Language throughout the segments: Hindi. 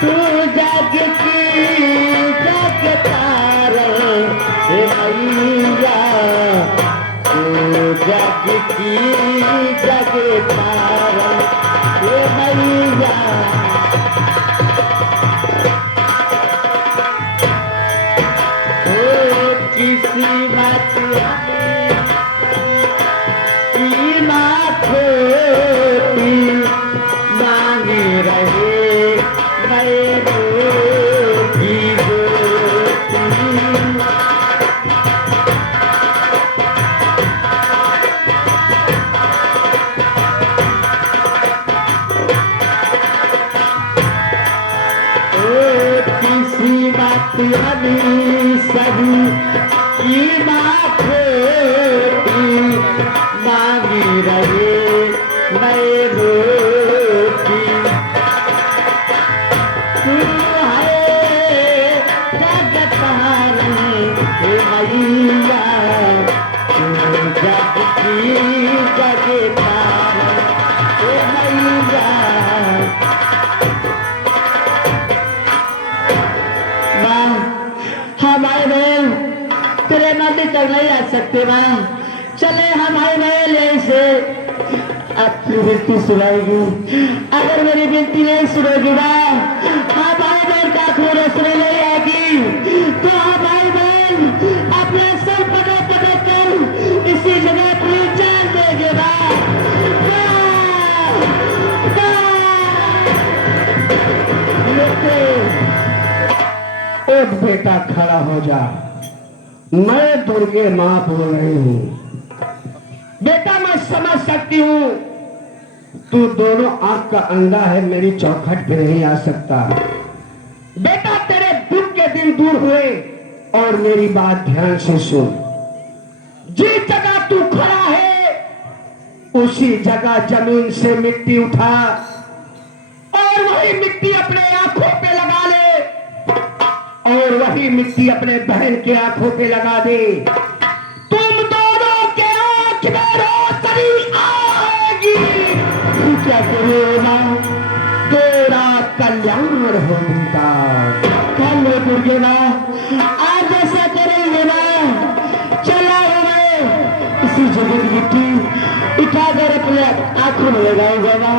तू जगती जगतारण हे मैया, तू जगती जगतारण हे मैया। ओ किसी बात की माथे मांगे रहे मेरे की गोती। किसी बात हमें सभी की माथे मांगी रहे मैं रोटी। तू है जगतारण हे मैया, तू जगती जगतारण हे मैया। हमारे बहन तेरे मंदिर तक नहीं आ सकते माँ, चले हमारे बहन ऐसे आपकी विनती सुनाएगी। अगर मेरी विनती नहीं सुनेगी माँ, हमारी बहन का खून सुने नहीं आएगी तो हमारी बहन अपने सर पटक पटक कर इसी जगह अपनी जान देगी माँ। एक बेटा खड़ा हो जा, मैं दुर्गे माँ बोल रही हूँ। बेटा मैं समझ सकती हूँ तू दोनों आंख का अंधा है, मेरी चौखट पे नहीं आ सकता। बेटा तेरे दुख के दिन दूर हुए और मेरी बात ध्यान से सुन। जिस जगह तू खड़ा है उसी जगह जमीन से मिट्टी उठा और वही मिट्टी अपने आंखों पे लगा ले और वही मिट्टी अपने बहन के आंखों पे लगा दे। तुम दोनों के आंख में रोशनी आएगी। क्या करेगा तेरा कल्याण होगा। कल दुर्गे माँ आज ऐसा करेंगे ना, चला हमें इसी जगह की मिट्टी उठाकर अपने आंखों में लगाएगा ना।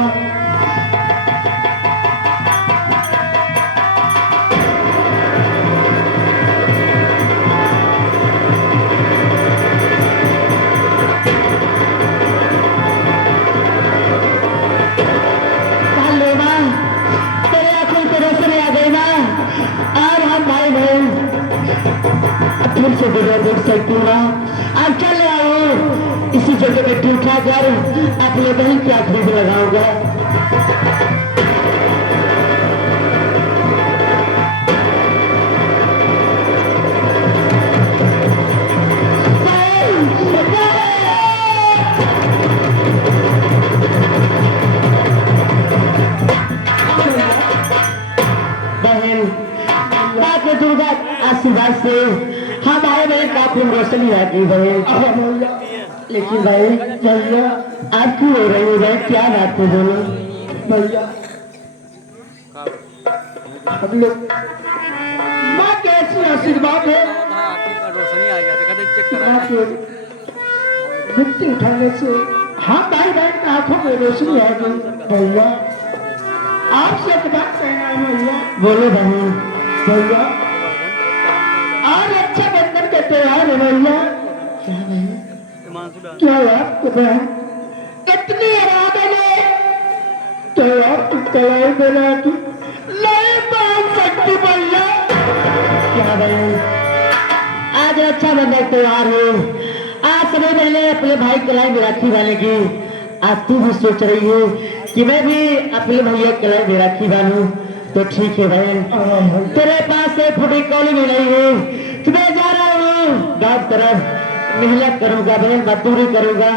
फिर से जगह देख सकती हूँ आप चले आओ इसी जगह पे टूटा कर अपने बहन की आंखों में लगाऊंगा। बहन बाकी दुर्गा आशीर्वाद से हमारे बहन काफी रोशनी आती है। लेकिन भाई भैया आप क्यों हो रही हो भाई, क्या बात है बोलो भैया। हम लोग माँ कैसी आशीर्वाद है, रोशनी आ गया मिट्टी उठाने से हम भाई बहन की आंखों में रोशनी आ गई। भैया आपसे एक बात कहना है भैया। बोलो बहन। भैया आज अच्छा बंधन के त्योहार है भैया। क्या भैया क्या आपको बहन इतनी आराधन है तो आप कलाई बना तू नहीं मान सकती भैया। क्या बहन आज अच्छा बंधन त्योहार है, आज समय पहले अपने भाई कलाई में राखी बांधेगी। आज तू भी सोच रही हो कि मैं भी अपने भैया कलाई में राखी बांधूं, तो ठीक है बहन तेरे पास से फुटी कौली भी नहीं है तो मैं जा रहा हूँ गांव तरफ, मेहनत करूंगा बहन, मजदूरी करूंगा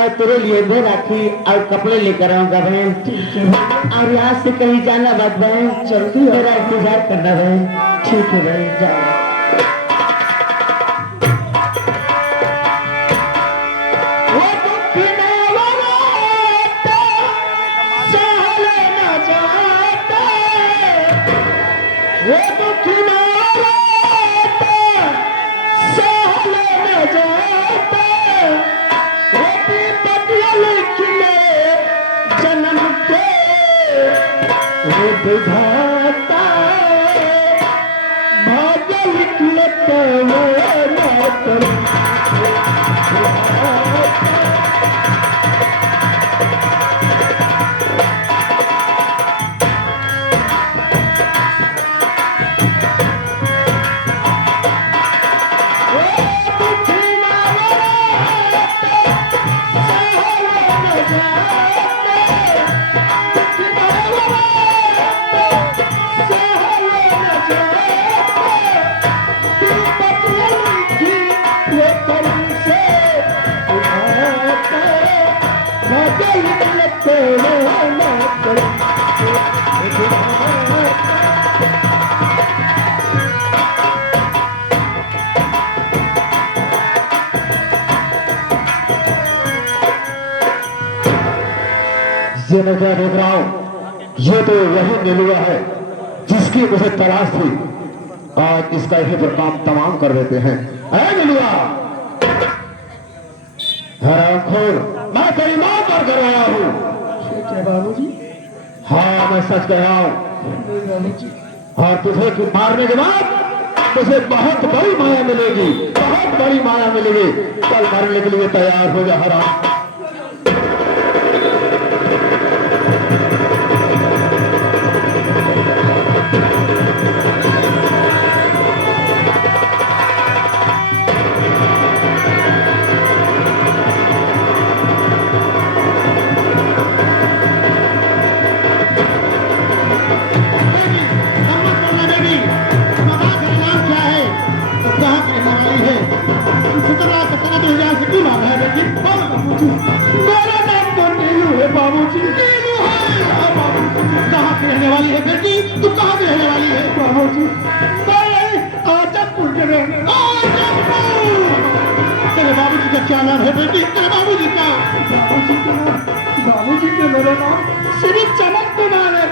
और तेरे लिए मैं राखी और कपड़े लेकर आऊंगा बहन। और यहाँ से कहीं जाना मत बहन, जल्दी मेरा इंतजार करना बहन। ठीक है बहन जा। विधाता भाग्य लिखलत वो नातर ये मैं क्या देख रहा हूं, ये तो वही नेलुआ है जिसकी मुझे तलाश थी। आज इसका यहीं पर काम तमाम कर देते हैं। अरे नेलुआ, हरामखोर, मैं तेरी मां पर करवाया हूं। बाबूजी, हाँ मैं सच कह रहा हूं। और तुझे मारने के बाद तुझे बहुत बड़ी माया मिलेगी, बहुत बड़ी माया मिलेगी। कल मरने के लिए तैयार हो जा हराम। मेरा नाम तो नीलू है बाबूजी। नीलू है कहाँ की रहने वाली है बेटी? तू कहाँ की रहने वाली है बाबूजी? मैं आजमपुर के रहने। तेरे बाबूजी का क्या नाम है बेटी? तेरे बाबूजी का? बाबूजी के मेरा नाम श्री चमक कुमार है।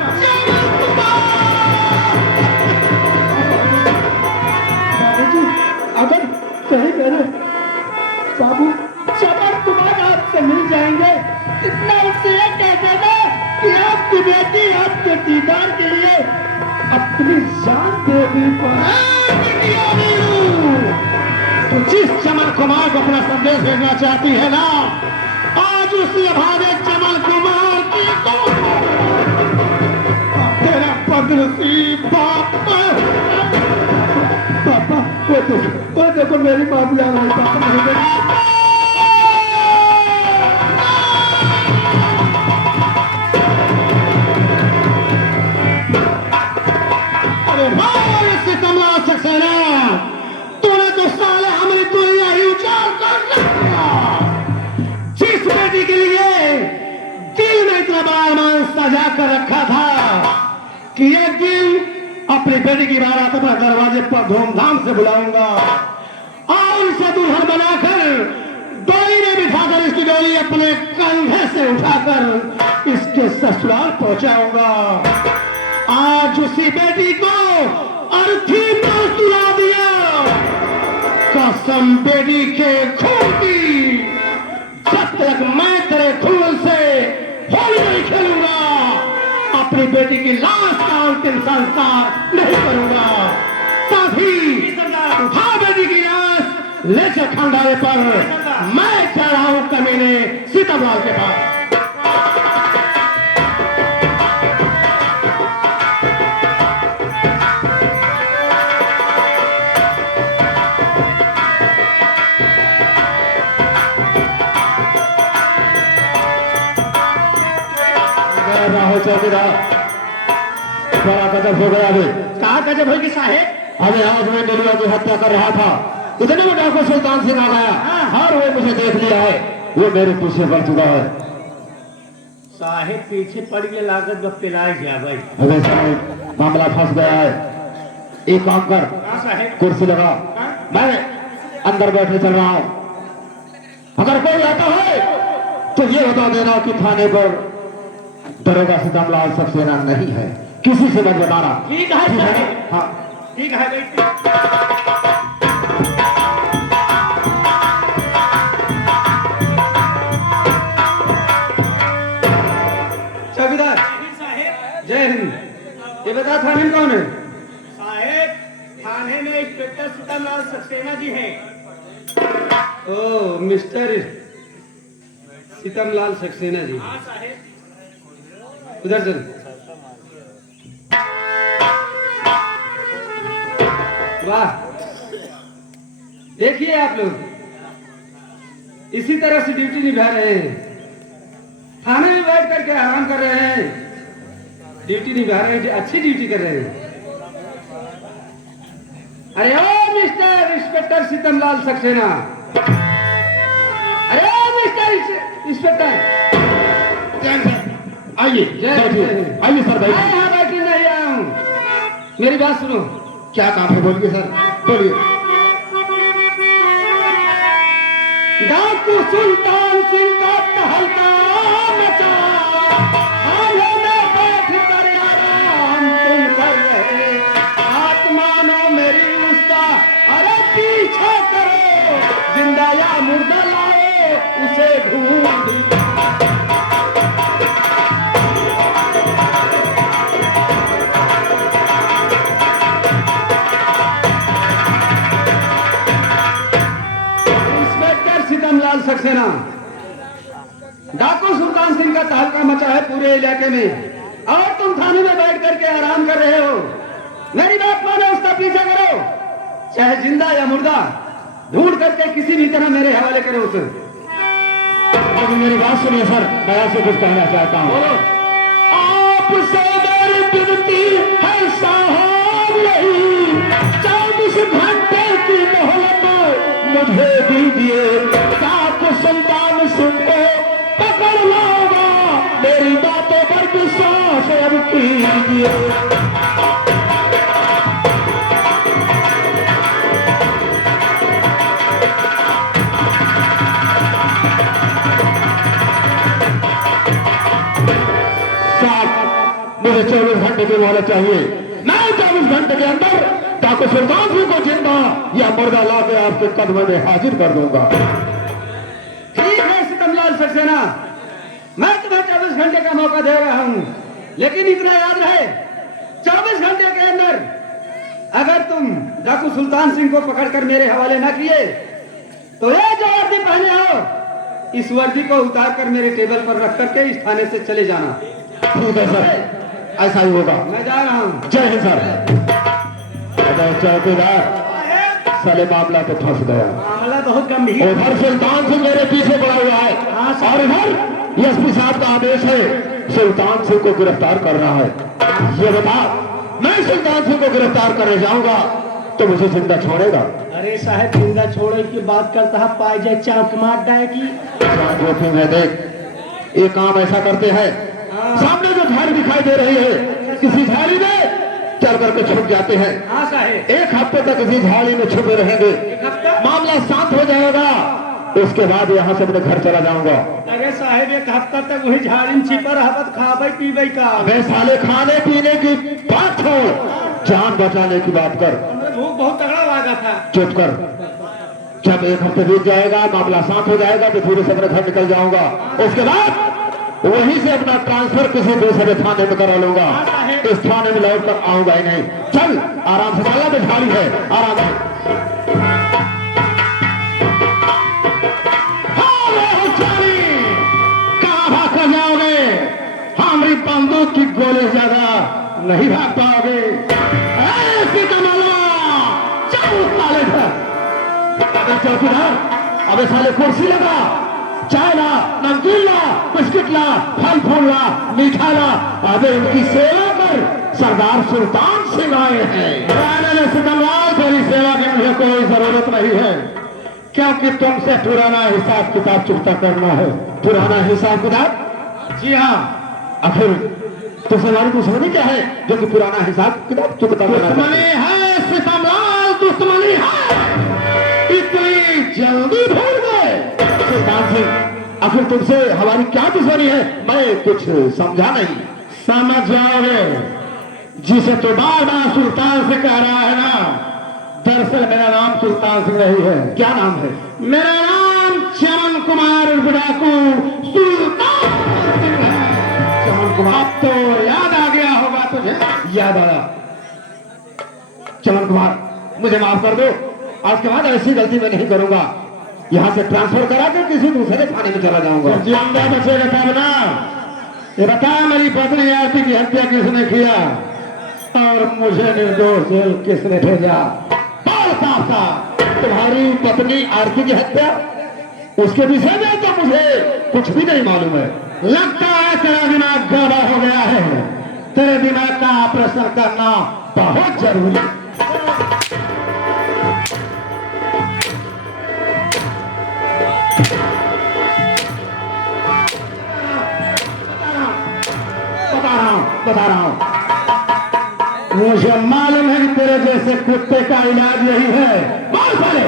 बाबूजी, अगर कहीं मेरे बाबू चमक कुमार आपसे मिल जाएंगे, इतना उससे ये कह देना कि आपकी बेटी आपके दीदार के लिए अपनी जान दे दी। तो जिस चमन कुमार को अपना संदेश भेजना चाहती है ना, आज उसी अभागे चमन कुमार की तेरा बदनसीब पापा वो देखो मेरी माँ भी आ रही पापा। तूने तो साले हमारी दुनिया ही उजाड़ कर दिया। जिस बेटी के लिए दिल में इतना बड़ा अरमान सजा कर रखा था कि एक दिन अपनी बेटी की बारात पर दरवाजे पर धूमधाम से बुलाऊंगा और उसे दुल्हन बनाकर डोली में बिठाकर इसकी डोली अपने कंधे से उठाकर इसके ससुराल पहुंचाऊंगा। आज उसी बेटी को अर्थी पर सुला दिया। कसम बेटी के खून की, जब तक मैं तेरे खून से होली नहीं खेलूंगा, अपनी बेटी की लाश का अंतिम संस्कार नहीं करूंगा। साथ ही उठा बेटी की लाश लेकर खंडारे पर मैं जा रहा हूं कमीने सीतालाल के पास। चौकीदार, बड़ा गजब हो गया। अभी कहा गजब होगी साहेब? अभी आज मैं नेलुआ की हत्या कर रहा था, इतने में डॉक्टर सुल्तान सिंह आ गया और वो मुझे देख लिया है। वो मेरे पीछे पड़ चुका है। साहेब पीछे पड़ के लागत वक्त पिलाए गया भाई। अरे साहब मामला फंस गया है। एक काम कर, कुर्सी लगा, मैं अंदर बैठे चल रहा हूं। अगर कोई आता है तो ये बता देना कि थाने पर दरोगा सीतालाल सक्सेना नहीं है, किसी से मत बताना। ठीक है। हाँ ठीक है भाई। चौकीदार जय हिंद। ये बता थाने में कौन है? साहेब थाने में इंस्पेक्टर सीताराम सक्सेना जी हैं। ओ मिस्टर सीतमलाल सक्सेना जी, हाँ साहेब। उधर चल। वाह, देखिए आप लोग इसी तरह से ड्यूटी निभा रहे हैं, थाने में बैठ करके आराम कर रहे हैं, ड्यूटी निभा रहे हैं, अच्छी ड्यूटी कर रहे हैं। अरे ओ मिस्टर इंस्पेक्टर सीतमलाल सक्सेना, अरे ओ मिस्टर इंस्पेक्टर, आइए बैठिए। आइए सर मैं बैठिए। यहाँ बैठने नहीं आया हूँ, मेरी बात सुनो। क्या काम है बोलिए सर, बोलिए। डाकू सुल्तान सिंह का तहलका मचा, आने में बैठ कर आराम तुम कर रहे, आत्मानो मेरी उसका अरे पीछा करो, जिंदा या मुर्दा लाओ उसे ढूंढ। सीतमलाल सक्सेना, डाकू सुल्तान सिंह का तहलका मचा है पूरे इलाके में और तुम थाने में बैठ करके आराम कर रहे हो। मेरी बात मानो, उसका पीछा करो, चाहे जिंदा या मुर्दा, ढूंढ करके किसी भी तरह मेरे हवाले करो उसे। अभी मेरी बात सुनिए सर, मैं आपसे कुछ कहना चाहता हूँ। बोलो। आपसे मेरी विनती है साहब, नहीं 24 घंटे की मोहलत मुझे दीजिए, डाकू सुल्तान सिंह को पकड़ लाऊंगा, मेरी बातों पर विश्वास अब कीजिए। मुझे 24 घंटे की मोहलत चाहिए। मैं 24 घंटे के अंदर डाकू सुल्तान सिंह को जिंदा या मुर्दा ला के आपके कदम में हाजिर कर दूंगा। ठीक है सीतमलाल सक्सेना, मैं तुम्हें 24 घंटे का मौका दे रहा हूं, लेकिन इतना याद रहे 24 घंटे के अंदर अगर तुम डाकू सुल्तान सिंह को पकड़कर मेरे हवाले ना किए तो ये जो वर्दी पहने हो, इस वर्दी को उतार कर मेरे टेबल पर रख करके इस थाने से चले जाना। ठीक है सर, ऐसा ही होगा। मैं जा रहा हूं। जय हिंद सर। अगर चौकीदार साले मामला तो फंस गया। मामला बहुत गंभीर। उधर सुल्तान सिंह मेरे पीछे पड़ा हुआ है और इधर एसपी साहब का आदेश है सुल्तान सिंह को गिरफ्तार करना है। ये बता, मैं सुल्तान सिंह को गिरफ्तार करने जाऊंगा तो मुझे जिंदा छोड़ेगा? अरे साहब जिंदा छोड़े की बात करता है, पाए जाए चाक मार डाए की। जोखिम है, देख ये काम ऐसा करते हैं, सामने जो झाड़ी दिखाई दे रही है किसी झाड़ी में चल करके छुप जाते हैं। हाँ साहब। 1 हफ्ते तक इसी झाड़ी में छुपे रहेंगे, 1 हफ्ता? मामला शांत हो जाएगा, उसके बाद यहाँ से अपने घर चला जाऊंगा। अरे साहब 1 हफ्ता तक वही झाड़ी में छिपा रहबत, खाबे पीबे का। अबे साले, खाने पीने की बात छोड़, जान बचाने की बात कर। हमें भूख बहुत तगड़ा लगा था। चुप कर। जब 1 हफ्ते बीत जाएगा, मामला शांत हो जाएगा तो फिर से अपने घर निकल जाऊंगा। उसके बाद वहीं से अपना ट्रांसफर किसी दूसरे थाने में करा लूंगा। इस थाने में लौट कर आऊंगा ही नहीं। चल आराम से, माला में झाड़ी है, आराम से। कहाँ भाग कर जाओगे? हमारी बंदूक की गोली ज्यादा नहीं भाग पाओगे। ऐसी कमाला चल साले घर। अबे चौकीदार, अबे साले कुर्सी लगा, चाय ला, नमकीन ला, बिस्किट ला, फल फूल ला, मीठा ला। अबे इनकी सेवा कर, सरदार सुल्तान सिंह आए हैं। सिकंदर, तेरी सेवा की मुझे कोई जरूरत नहीं है, क्योंकि तुमसे पुराना हिसाब किताब चुकता करना है। पुराना हिसाब किताब? जी हाँ। आखिर तुमसे हमारी दुश्मनी क्या है जो कि पुराना हिसाब किताब चुकता करना? दुश्मनी है सिकंदर, दुश्मनी है। इतनी जल्दी भूल गए सुल्तान सिंह? आखिर तुमसे हमारी क्या दुश्मनी है, मैं कुछ समझा नहीं। समझ जाओगे, जिसे तो बार बार सुल्तान से कह रहा है ना, दरअसल मेरा नाम सुल्तान सिंह नहीं है। क्या नाम है? मेरा नाम चमन कुमार डाकू सुल्तान सिंह है। चमन कुमार, अब तो याद आ गया होगा तुझे। याद आया। चमन कुमार, मुझे माफ कर दो, आज के बाद ऐसी गलती मैं नहीं करूंगा। यहाँ से ट्रांसफर करा कर किसी दूसरे थाने में चला जाऊंगा। जिंदा बचेगा तब ना। ये बता, मेरी पत्नी आरती की हत्या किसने किया और मुझे निर्दोष जेल किसने भेजा? बोल साफ साफ, तुम्हारी पत्नी आरती की हत्या, उसके विषय में तो मुझे कुछ भी नहीं मालूम है। लगता है तेरा दिमाग गड़बड़ हो गया है। तेरे दिमाग का ऑपरेशन करना बहुत जरूरी है। बता रहा हूं, मुझे मालूम है कि तेरे जैसे कुत्ते का इलाज यही है। बोल पहले,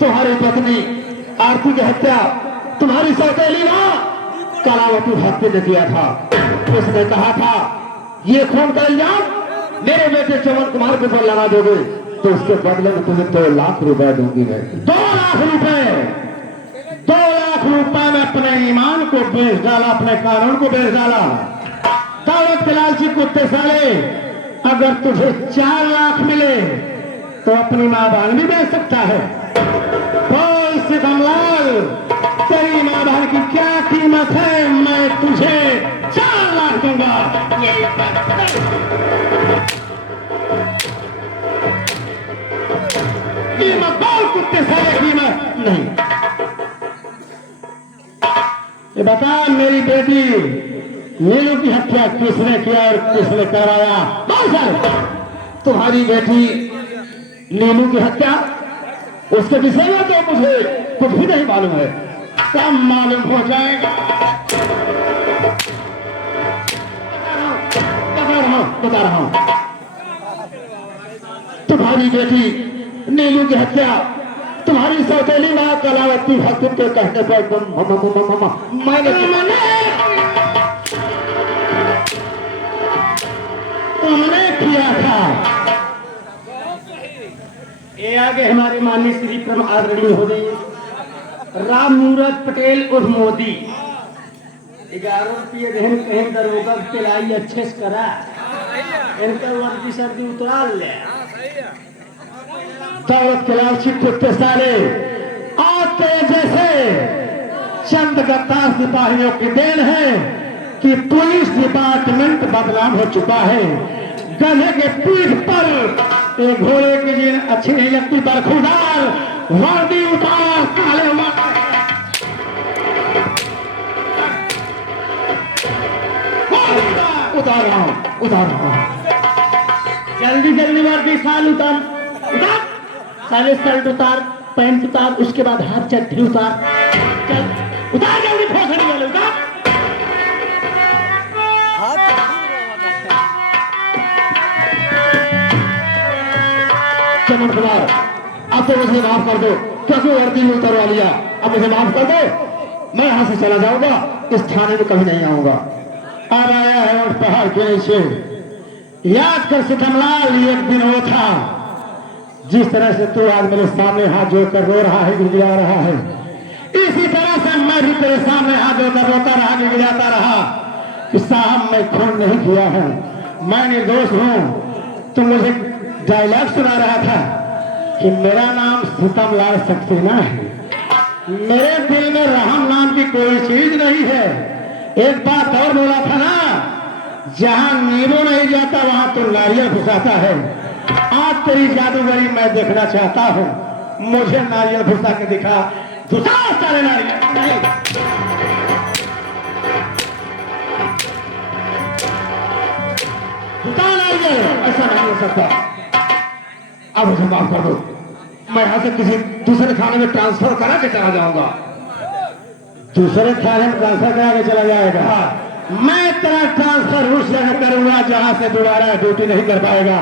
तुम्हारी पत्नी आरती की हत्या तुम्हारी सौतेली मां कलावती भक्ति ने किया था। उसने कहा था ये खून का इल्जाम मेरे बेटे चमन कुमार के ऊपर लगा दोगे तो उसके बदले में तुम्हें 2 लाख रुपए दूंगी मैं। 2 लाख रुपए? 2 लाख रुपए में अपने ईमान को बेच डाला, अपने कानून को बेच डाला। दौलत के लालची कुत्ते साले, अगर तुझे 4 लाख मिले तो अपनी मां बहन भी बेच सकता है। बोल सितमलाल, तेरी मां बहन की क्या कीमत है? मैं तुझे 4 लाख दूंगा। कीमत बोल कुत्ते साले, कीमत नहीं। ये बता, मेरी बेटी नीलू की हत्या किसने किया और किसने करवाया? बोल सर, तुम्हारी बेटी नीलू की हत्या, उसके विषय में तो मुझे कुछ भी नहीं मालूम है। सब मालूम हो जाएगा। बता रहा हूं, तुम्हारी बेटी नीलू की हत्या तुम्हारी सौतेली मां कलावती भक्ति के कहने पर मैंने तुमने किया था। ये आगे हमारे माननीय श्री परम आदरणीय हो गई राम मूरत पटेल उर्फ मोदी 11 रुपये देन कहीं दरोगा पिलाई अच्छे से करा, इनका वर्दी सर्दी उतरा ले। दौलत के लालची कुत्ते साले, आते जैसे चंद गद्दार सिपाहियों की देन है कि पुलिस डिपार्टमेंट बदनाम हो चुका है। गधे के पीठ पर एक घोड़े की जीन अच्छी नहीं लगती, बरखुदार वर्दी उतार, काले उतार रहा हूं। जल्दी जल्दी वर्दी साल उतार, उतार साले शर्ट उतार, पैंट उतार, उसके बाद हाथ चड्ढी उतार, चल उतार जल्दी, फोसड़ी वाले उतार। चमन कुमार, अब तो मुझे माफ कर दो, क्योंकि वर्दी में उतरवा लिया। अब मुझे माफ कर दो, मैं यहाँ से चला जाऊंगा, इस थाने में कभी नहीं आऊंगा। अब आया है और पहाड़ के नीचे। याद कर सितमलाल, एक दिन वो था जिस तरह से तू आज मेरे सामने हाथ जोड़कर रो रहा है, गिड़गिड़ा रहा है, इसी तरह से मैं भी तेरे सामने हाथ जोड़कर रोता रहा, गिड़गिड़ाता रहा कि साहब मैं खून नहीं किया है, मैं निर्दोष हूँ। तू मुझे डायलॉग सुना रहा था कि मेरा नाम सितमलाल सक्सेना है, मेरे दिल में रहम नाम की कोई चीज नहीं है। एक बात और बोला था ना, जहां नींबू नहीं जाता वहां तो नारियल घुसाता है। आज तेरी जादूगरी मैं देखना चाहता हूं, मुझे नारियल घुसा के दिखा। घुसा सारे नारियल, घुसा नारियल, ऐसा नहीं हो सकता। अब मुझे माफ कर दो, मैं यहाँ से किसी दूसरे थाने में ट्रांसफर करा के चला जाऊंगा। दूसरे थाने में ट्रांसफर करा के चला जाएगा? मैं तेरा ट्रांसफर उस जगह करूंगा जहां से दोबारा ड्यूटी नहीं कर पाएगा।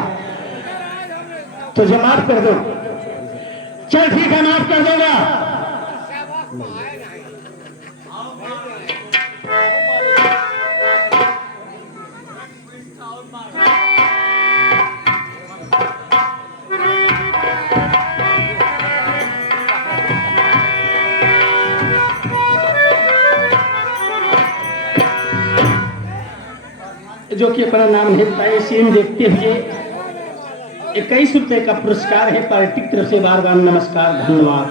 तुझे माफ कर दो, चल ठीक है, माफ कर दूंगा। जो कि अपना नाम नहीं बताए सीन देखते हुए 21 रुपए का पुरस्कार है पार्टी की तरफ से बार बार नमस्कार धन्यवाद।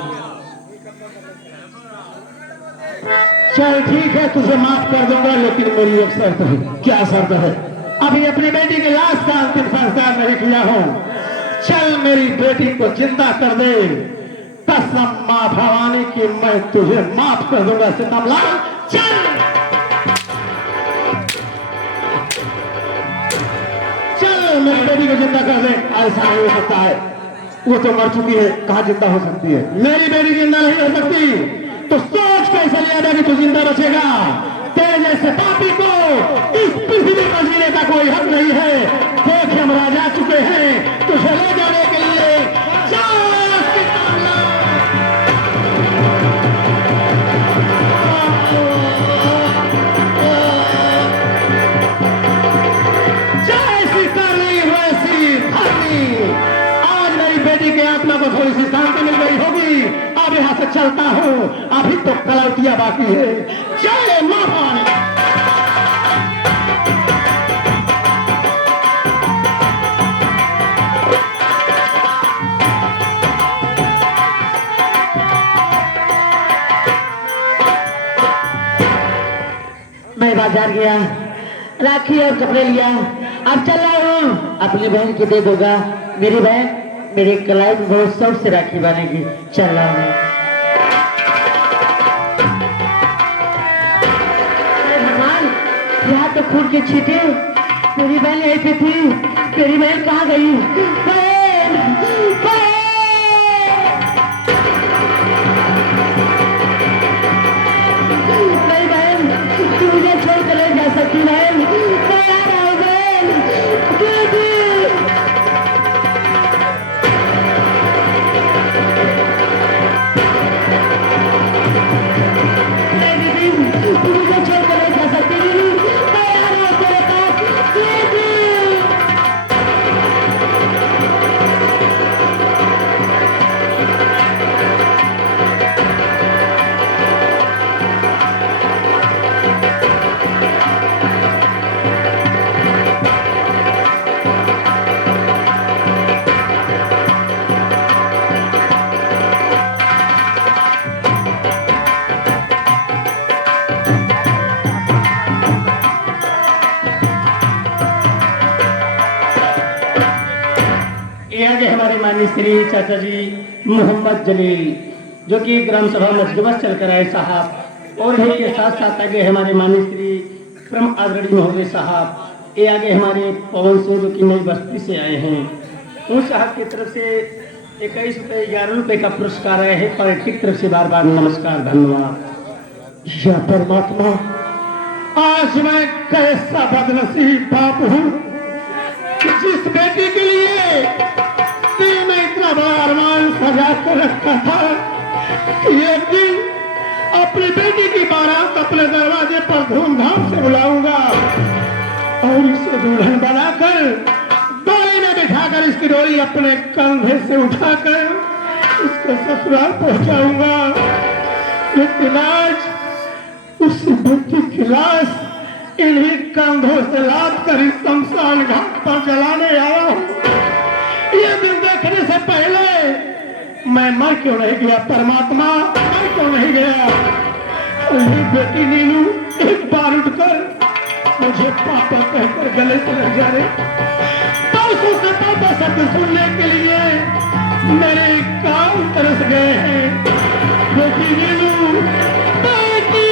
चल ठीक है, तुझे माफ कर दूंगा, लेकिन मेरी एक शर्त है। क्या शर्त है? अभी अपनी बेटी की लाश का अंतिम संस्कार नहीं किया हूँ। चल मेरी बेटी को जिंदा कर दे, कसम माँ भवानी की मैं तुझे माफ कर दूंगा सीतामलाल। चल चल मेरी बेटी को जिंदा कर दे। ऐसा नहीं हो सकता है, वो तो मर चुकी है, कहाँ जिंदा हो सकती है? मेरी बेटी जिंदा नहीं हो सकती, तो सोच कैसे लिया था कि तू जिंदा बचेगा? तेरे जैसे पापी को इस पृथ्वी पर जीने का कोई हक नहीं है। देख हम राजा चुके हैं तुझे ले जाने के लिए। जय सीताली वैसी धरनी। आज मेरी बेटी के आत्मा को थोड़ी सी शांति मिल गई होगी। अब यहाँ से चलता हूँ, अभी तो कलौतियां बाकी है। जय मां भवानी। मैं बाजार गया, राखी और कपड़े लिया, अब चल रहा हूँ अपनी बहन के दे दूंगा। मेरी बहन मेरे कलाई में बहुत शौक से राखी बनेगी। चल रहा हूँ। भगवान, यहाँ तो खून के छींटे। मेरी बहन यहीं पे थी, मेरी बहन कहाँ गई? बहन, बहन! नहीं बहन, तू मुझे छोड़ कर नहीं जा सकती बहन। मैं आ रहा हूँ बहन। दीदी, नहीं दीदी, तू मुझे छोड़ कर नहीं जा सकती दीदी। मैं आ रहा हूँ तेरे पास दीदी। ये आगे हमारे माननीय श्री चाचा जी मोहम्मद जलील जो कि ग्राम सभा मस्जिद चल कर आए साहब, और इन्हीं के साथ साथ आगे हमारे माननीय श्री परम आदरणीय महोदय साहब। ये आगे हमारे पवन सिंह जो कि नई बस्ती से आए हैं, उन साहब की तरफ से 21 रुपये 11 रुपये का पुरस्कार आया है। पार्टी की तरफ से बार बार नमस्कार धन्यवाद। या परमात्मा, आज मैं कैसा बदनसीब बाप हूँ कि जिस बेटी के लिए दिल में इतना बड़ा अरमान सजा कर रखा था कि एक दिन अपनी बेटी की बारात अपने दरवाजे पर धूमधाम से बुलाऊंगा और इसे दुल्हन बनाकर डोली में बिठाकर इसकी डोली अपने कंधे से उठाकर उसके ससुराल पहुंचाऊंगा। लेकिन आज उस बेटी की लाश इन्हीं कंधों से लाद कर इस शमशान घाट पर जलाने आया हूँ। ये दिन देखने से पहले मैं मर क्यों नहीं गया परमात्मा, मर क्यों नहीं गया? ये बेटी नीलू एक बार उठकर मुझे पापा कहकर गले से लग जा रहे, परसों से पापा शब्द सुनने के लिए मेरे कान तरस गए हैं। बेटी नीलू, बेटी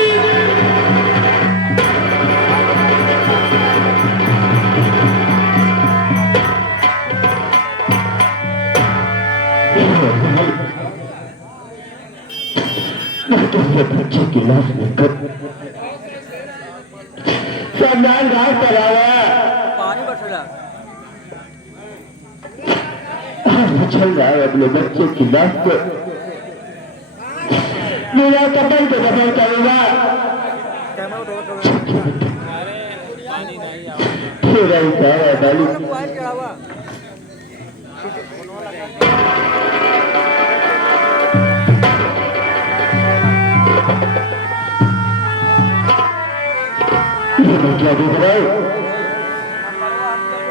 बच्चे की लाश लेकर सम्मान घाट पर आया। चल रहा है अपने बच्चे की लाश को मेरा कपल को दफन करूंगा। तेरा इशारा डाली क्या देख रहे हो?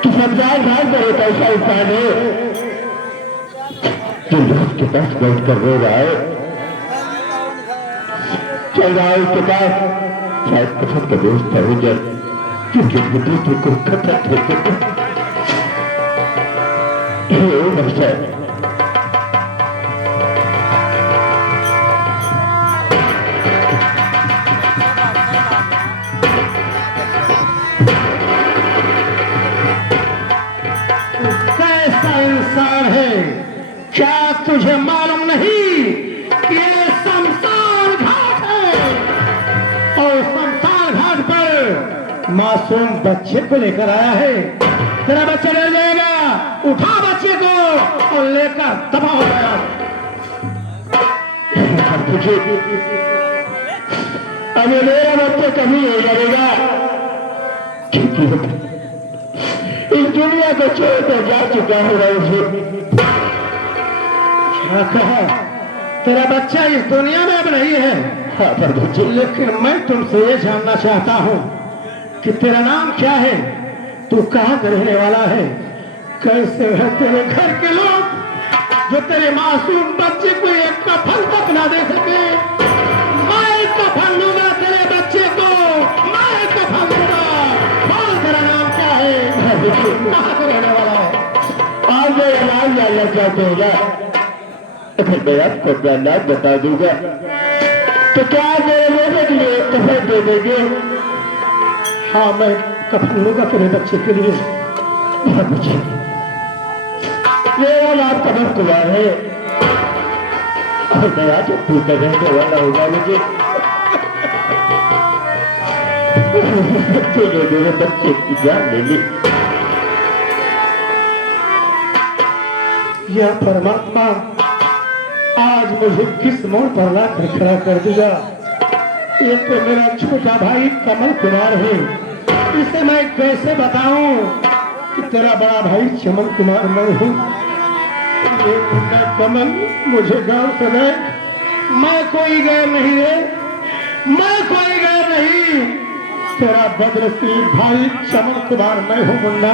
कि समझाए भाई पर एक ऐसा इंसान है जो लोग के पास बैठ कर रो रहा है, चल रहा है उसके पास शायद कफन का दोस्त हो जाए, क्योंकि वो दूसरे को खतरा थे। कैसा इंसान है, क्या तुझे मालूम नहीं कि ये शमशान घाट है और शमशान घाट पर मासूम बच्चे को लेकर आया है। तेरा बच्चा ले जाएगा, उठा बच्चे को और लेकर दबा हो गया। अभी मेरा बच्चा कभी नहीं मरेगा, क्योंकि इस दुनिया को छोड़कर जा चुका है। क्या कहा? तेरा बच्चा इस दुनिया में अब नहीं है। हाँ प्रभु, लेकिन मैं तुमसे ये जानना चाहता हूँ कि तेरा नाम क्या है, तू कहाँ का रहने वाला है, कैसे है तेरे घर के लोग जो तेरे मासूम बच्चे को एक कफन तक ना दे सके। मैं कफन दूंगा तेरे बच्चे को, मैं कफन दूंगा। बोल तेरा नाम क्या है, कहाँ का रहने वाला है? आप मेरा नाम जानना चाहते हो क्या? अगर मैं आपको अपना नाम बता दूंगा तो क्या आप मेरे बेटे के लिए कफन दे देंगे? हाँ, मैं कफन लूंगा तेरे बच्चे के लिए। मेरा नाम कमल कुमार है और मैं आज पूछने रहने वाला होगा। मुझे मेरे बच्चे की जान ले ली। यह परमात्मा आज मुझे किस मोड़ पर लाकर खड़ा कर दिया। ये तो मेरा छोटा भाई कमल कुमार है, इसे मैं कैसे बताऊं कि तेरा बड़ा भाई चमन कुमार मैं हूँ। ये मुन्ना कमल मुझे गांव से गए, मैं कोई गैर नहीं है, मैं कोई गैर नहीं। तेरा बदनसीब भाई चमन कुमार मैं हूँ मुन्ना।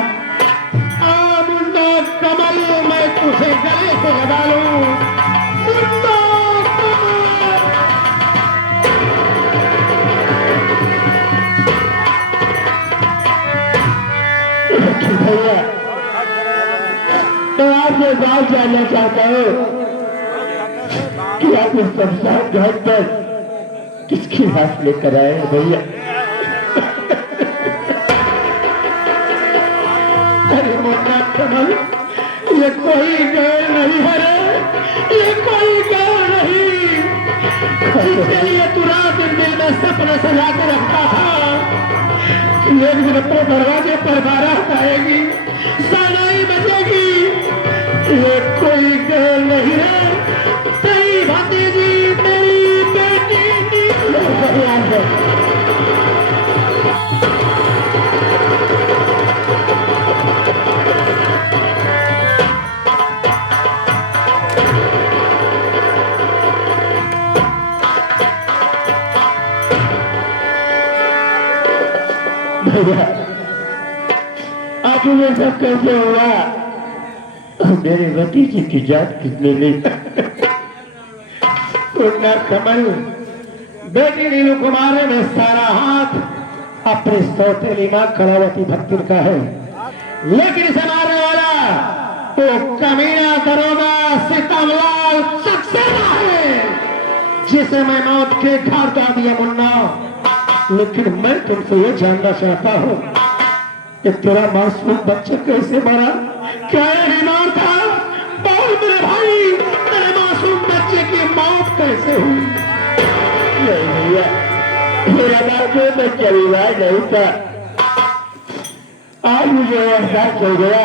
मुन्ना कमल, मैं तुझे गले से लगा लूं। मुन्ना भैया, तो आपसे बात जानना चाहता हूँ कि आप इस शमशान घाट पर किसकी लाश लेकर आए हैं भैया? अरे मुन्ना कमल, ये कोई गैर नहीं है रे, ये कोई गैर नहीं। जिसके लिए तू रात दिन में सपने सजा के रखता था कि एक दिन अपने दरवाजे पर बारात आएगी, सानाई बजेगी। ये कोई गैर नहीं है, तेरी भतीजी मेरी बेटी। भैया, आखिर ये सब कैसे हुआ? मेरे भतीजे की जान किसने ली? मुन्ना कमल, बेटी नीलू कुमार में सारा हाथ अपनी सौतेली मां कलावती भक्ति का है, लेकिन इसे मारने वाला वो कमीना दरोगा सीतामलाल सक्सेना है, जिसे मैं मौत के घाट उतार दिया। मुन्ना, लेकिन मैं तुमसे ये जानना चाहता हूँ कि तेरा मासूम बच्चा कैसे मरा? क्या ये बीमार था? बोल मेरे भाई, तेरे मासूम बच्चे की मौत कैसे हुई? नहीं भैया, मेरा मासूम बच्चा बीमार नहीं था। आज मुझे एहसास हो गया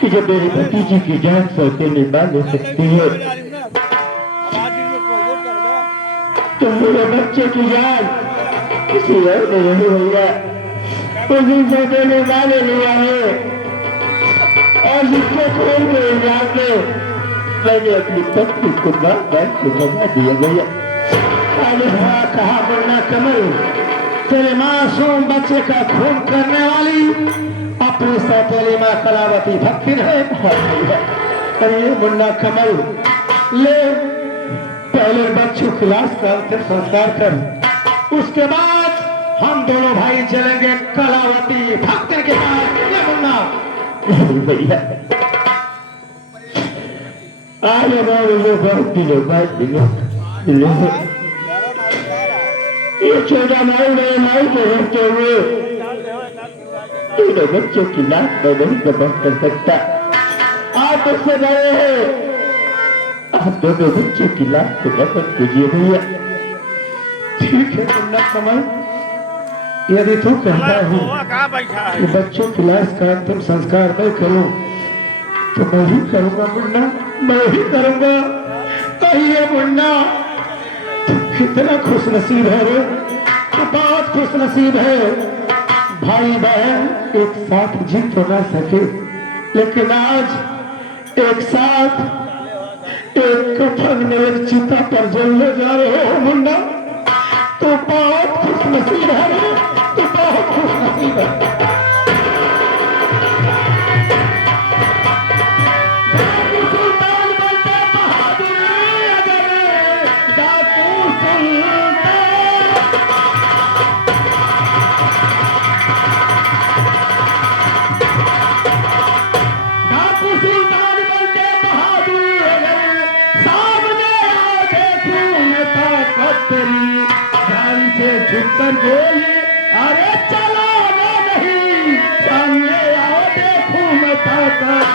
कि जब मेरी भतीजी की जान सौतेली मां ले सकती है तो मेरे बच्चे की जान किसी और ने नहीं भैया, उसी सौतेली मां ने लिया है। और जिसके खून के इल्जाम में मैंने अपनी पत्नी को मां को बना दिया भैया। अरे हाँ, कहा मुन्ना कमल, तेरे मासूम बच्चे का खून करने वाली अपनी सौतेली माँ कलावती भक्ति है। अरे मुन्ना कमल, ले पहले बच्चों की लाश का अंतिम संस्कार कर, उसके बाद हम दोनों भाई चलेंगे कलावती भक्ति के पास। ये मुन्ना भैया आगे बहुत दिलो ये छोटा माई मेरे माई को रहते हुए तीनों बच्चों की लाश में नहीं दफन कर सकता। आप उससे बड़े हैं, आप दोनों बच्चों की लाश को दफन कीजिए भैया। ठीक है मुन्ना कमल, यदि तू कहता है कि बच्चों की लाश का अंतिम संस्कार मैं करूं तो मैं ही करूंगा मुन्ना, मैं ही करूंगा। कहिए मुन्ना, कितना खुश नसीब है रे, तो बहुत खुश नसीब है। भाई बहन एक साथ जी तो ना सके, लेकिन आज एक साथ एक कफन में एक चिता पर जलने जा रहे हो मुन्ना, तो बहुत खुश नसीब है रे, तो बहुत खुश नसीब है। झुककर बोले अरे चलो नहीं, सामने आओ देखूं मैं ताकत।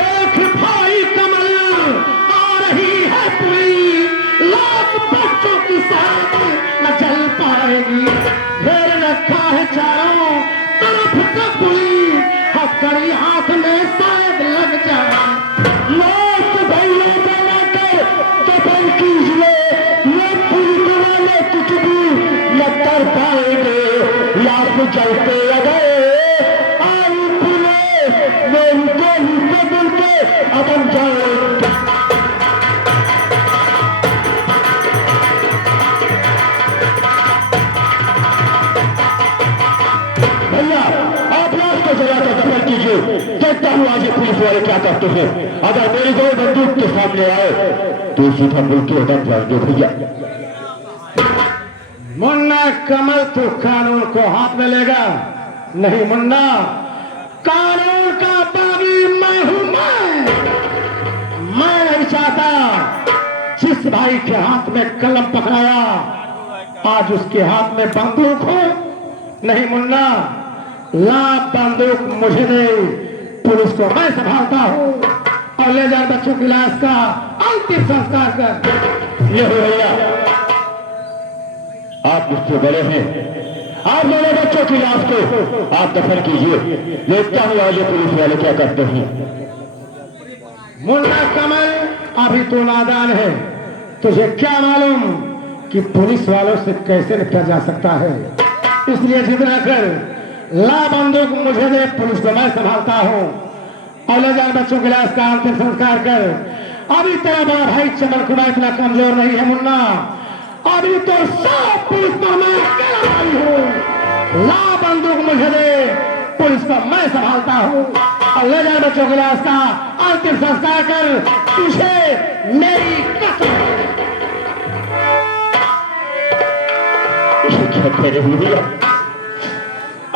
एक भाई कमल आ रही है पूरी, लाख बच्चों की साथ न चल पाएगी। घेर रखा है चारों कड़ी, हाथ में शायद लग जाए। लोग भैया बना के दफन कीजिए, ये पुलिस वाले कुछ भी न कर पाएंगे। लाश जलते गए आई पुलिस में उनके हिस्से मिलके अब हम जाएंगे। देखता हूँ आज पुलिस वाले क्या करते हैं। अगर मेरी दो बंदूक के सामने आए तो सीधा मुल्क के दम जाएंगे भैया। मुन्ना कमल तो कानून को हाथ में लेगा नहीं मुन्ना, कानून का बागी मैं हूं। मैं नहीं चाहता जिस भाई के हाथ में कलम पकड़ाया आज उसके हाथ में बंदूक हो। नहीं मुन्ना, ला बंदूक मुझे नहीं, पुलिस को मैं संभालता हूँ। और ले जा बच्चों की लाश का अंतिम संस्कार कर। ये हो भैया, आप मुझसे बड़े हैं, आप मेरे बच्चों की लाश को आप दफन कीजिए। देखता हूँ आज पुलिस वाले क्या करते हैं। मुन्ना कमल, अभी तो नादान है, तुझे क्या मालूम कि पुलिस वालों से कैसे निपटा जा सकता है। इसलिए जितना कर ला बंदूक मुझे दे, पुलिस को मैं संभालता हूँ। और ले जा बच्चों के लाश का अंतिम संस्कार कर। अभी तेरा बड़ा भाई चमन कुमार इतना कमजोर नहीं है मुन्ना, अभी तो सब पुलिस पर मैं अकेला भाई हूँ। ला बंदूक मुझे दे, पुलिस को मैं संभालता हूँ। और ले जा बच्चों के लाश का अंतिम संस्कार कर, तुझे मेरी कसम। क्या कह रही है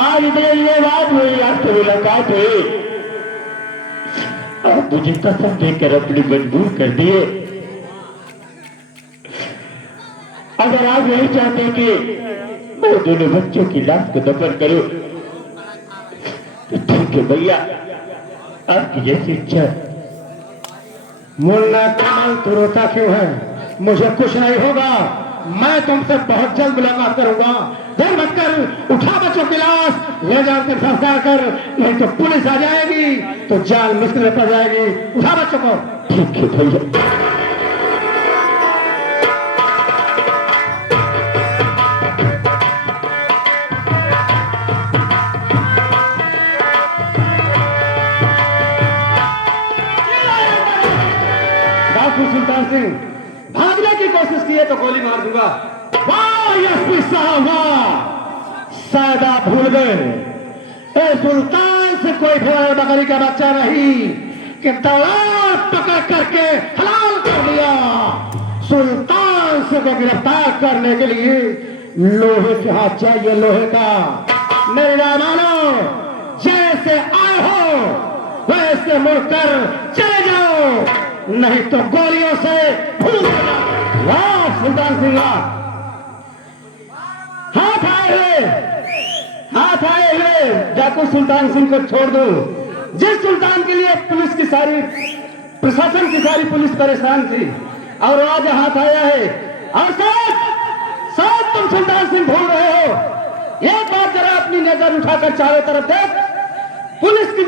आज मेरे लिए बात हुई, आपसे मुलाकात हुई, आप मुझे कसम देकर अपनी मजबूर कर दिए। अगर आप नहीं चाहते कि मैं दोनों बच्चों की लाश को दफन करूं तो ठीक है भैया, आपकी जैसी इच्छा। मुन्ना कमल तू रोता क्यों है? मुझे कुछ नहीं होगा, मैं तुमसे बहुत जल्द मुलाकात करूंगा। देर मत कर, उठा बच्चों की लाश, ले जाकर संस्कार कर, नहीं तो पुलिस आ जाएगी तो जान मुश्किल में पड़ जाएगी। उठा बच्चों को। ठीक है भैया। ठाकुर सुल्तान सिंह भागने की कोशिश की है तो गोली मार दूंगा। वाह एसपी साहब वाह, शायद आप भूल गए ए सुल्तान से कोई भेड़ बकरी का बच्चा नहीं कि तलाक पकड़ करके हलाल कर दिया। सुल्तान से को गिरफ्तार करने के लिए लोहे के हाथ चाहिए, लोहे का। मेरे मेहमानों, जैसे आए हो वैसे मुड़कर चले जाओ, नहीं तो गोलियों से भूल जाओ। वाह सुल्तान सिंह वाह, हाथ आए हुए डाकू सुल्तान सिंह को छोड़ दो। जिस सुल्तान के लिए पुलिस की सारी प्रशासन की सारी पुलिस परेशान थी और आज हाथ आया है। और साथ तुम सुल्तान सिंह भूल रहे हो। एक बार जरा अपनी नजर उठाकर चारों तरफ देख, पुलिस की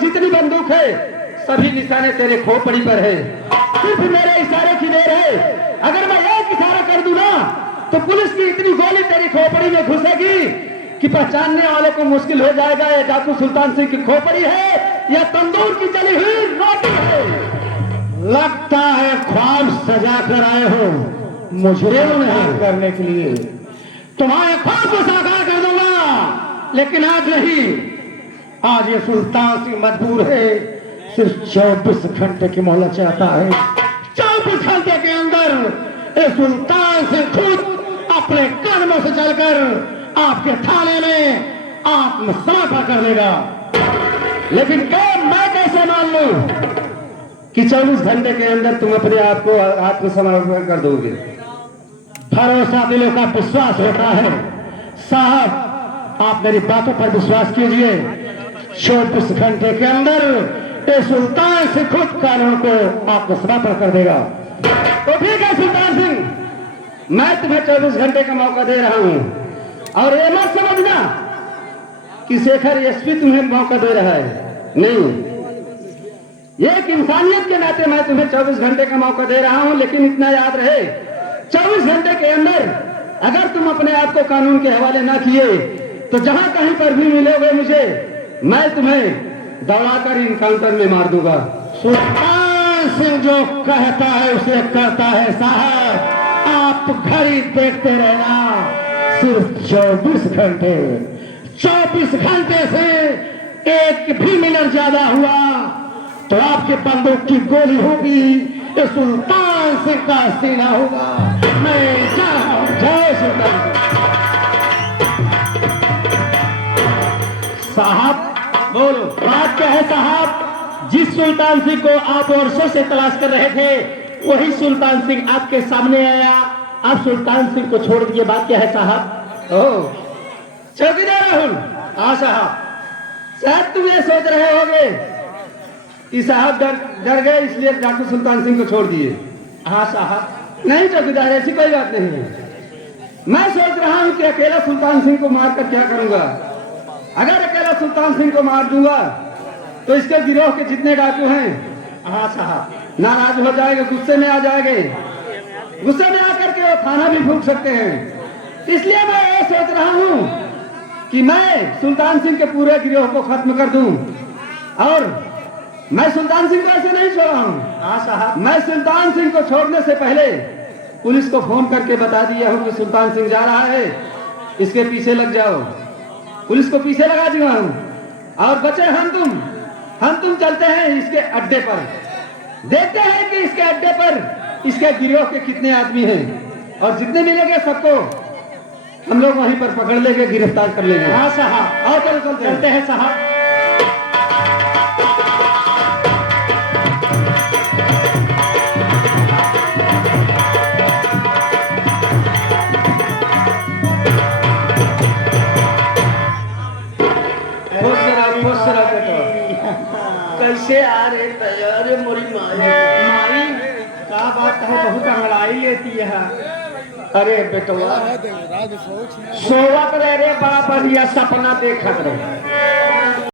जितनी बंदूक है सभी निशाने तेरे खोपड़ी पर है। सिर्फ मेरे इशारे की देर है। अगर मैं एक इशारा कर दूं ना तो पुलिस की इतनी गोली तेरी खोपड़ी में घुसेगी कि पहचानने वाले को मुश्किल हो जाएगा ये डाकू सुल्तान सिंह की खोपड़ी है या तंदूर की जली हुई रोटी है। लगता है ख्वाब सजा कर आए हो मुझे नहीं करने के लिए। तुम्हारे ख्वाब को साकार कर दूंगा, लेकिन आज नहीं। आज ये सुल्तान सिंह मजबूर है, सिर्फ 24 घंटे की मोहलत चाहता है। 24 घंटे के अंदर ये सुल्तान सिंह खुद अपने कदमों से चलकर आपके थाने में आत्मसमर्पण कर देगा। लेकिन मैं कैसे मान लूं कि 24 घंटे के अंदर तुम अपने आप को आत्मसमर्पण कर दोगे? भरोसा दिलों का विश्वास होता है साहब, आप मेरी बातों पर विश्वास कीजिए। 24 घंटे के अंदर ये सुल्तान से खुद कानून को आत्मसमर्पण कर देगा। तो ठीक है सुल्तान सिंह, मैं तुम्हें 24 घंटे का मौका दे रहा हूं और ये मत समझना कि शेखर एसपी तुम्हें मौका दे रहा है। नहीं, एक इंसानियत के नाते मैं तुम्हें 24 घंटे का मौका दे रहा हूं। लेकिन इतना याद रहे, 24 घंटे के अंदर अगर तुम अपने आप को कानून के हवाले ना किए तो जहां कहीं पर भी मिलोगे मुझे, मैं तुम्हें दौड़ाकर इनकाउंटर में मार दूंगा। सुल्तान सिंह जो कहता है उसे करता है साहब, आप घड़ी देखते रहना। सिर्फ 24 घंटे, 24 घंटे से एक भी मिनट ज्यादा हुआ तो आपके बंदूक की गोली होगी, ये सुल्तान सिंह का सीना होगा। मैं जा रहा हूं। जय सुल्तान साहब। बोलो, बात क्या है साहब? जिस सुल्तान सिंह को आप वर्षों से तलाश कर रहे थे वही सुल्तान सिंह आपके सामने आया, आप सुल्तान सिंह को छोड़ दिए। बात क्या है साहब? ओह, चौकीदार राहुल। हाँ साहब। शायद तुम ये सोच रहे होगे कि साहब डर गए इसलिए डाकू सुल्तान सिंह को छोड़ दिए। हाँ साहब। नहीं चौकीदार, ऐसी कोई बात नहीं है। मैं सोच रहा हूं कि अकेला सुल्तान सिंह को मारकर क्या करूंगा। अगर अकेला सुल्तान सिंह को मार दूंगा तो इसके गिरोह के जितने डाकू हैं, हाँ साहब, नाराज हो जाएंगे, गुस्से में आ जाएंगे। गुस्से में आकर के वो थाना भी फूंक सकते हैं। इसलिए मैं ये सोच रहा हूं कि मैं सुल्तान सिंह के पूरे गिरोह को खत्म कर दूं। और मैं सुल्तान सिंह को ऐसे नहीं छोड़ा हूं। हाँ साहब। मैं सुल्तान सिंह को छोड़ने से पहले पुलिस को फोन करके बता दिया हूं कि सुल्तान सिंह जा रहा है, इसके पीछे लग जाओ। पुलिस को पीछे लगा दिया हूं और बचे हम तुम चलते हैं इसके अड्डे पर, देखते हैं कि इसके अड्डे पर इसके गिरोह के कितने आदमी हैं और जितने मिलेंगे सबको हम लोग वहीं पर पकड़ लेंगे, गिरफ्तार कर लेंगे। हाँ साहब। और चलो चलते हैं साहब। कैसे आ रहे तैयार मोरी माई का बात है, बहुत अंगड़ाई लेती है। अरे बेटवा सोवत रहे रे, बड़ा बढ़िया सपना देखत रहे।